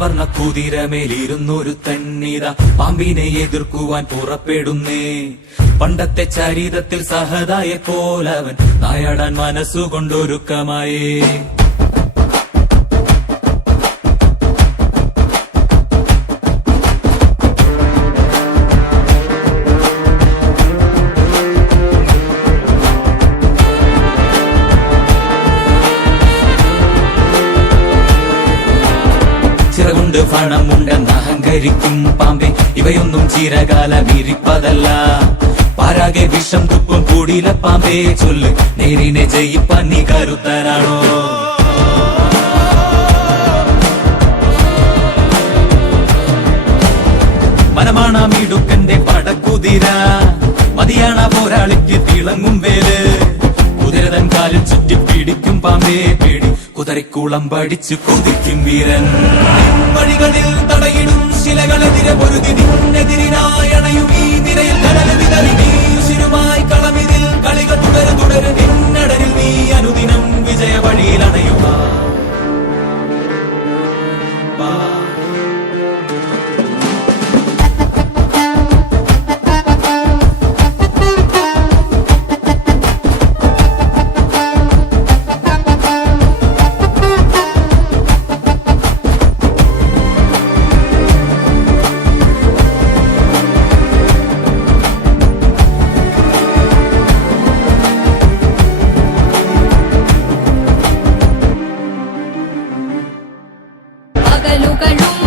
വർണ്ണ കുതിരമേലിരുന്നൊരു തന്നിത പാമ്പിനെ എതിർക്കുവാൻ പുറപ്പെടുന്നേ. പണ്ടത്തെ ചരിതത്തിൽ സഹതായ പോലവൻ നായാടാൻ മനസ്സുകൊണ്ടൊരുക്കമായേ. ചിറകുണ്ട് പണമുണ്ടെന്ന് അഹങ്കരിക്കും പാമ്പെ, ഇവയൊന്നും ചിരകാലം ഇരിപ്പതല്ല. പാരാകെ വിഷം തുപ്പും കൂടിയില പാമ്പേ, ചൊല്ല് നേരിനെ ജയിപ്പാൻ നീ കരുത്തനാണോ? മനമാണ മിടുക്കന്റെ പടക്കുതിര, മതിയാണ പോരാളിക്ക് തിളങ്ങും വേല്. കുതിരതൻ കാലിൽ ചുറ്റി പിടിക്കും പാമ്പേ പേടി, കുതിരക്കുളം പഠിച്ചു കൊതിക്കും വീരൻ. വഴികളിൽ തടയിടും ശിലകളെതിരെ പൊരുതി നിന്നെതിരിനായണയും ഈ നിരയിൽ കടല് വിതറി. നീ ഉശിരുമായി കളമിതിൽ കളികൾ തുടരെ നിന്നടരിൽ നീ അനുദിനം വിജയ വഴിയിൽ അണയുക. പകലുകളും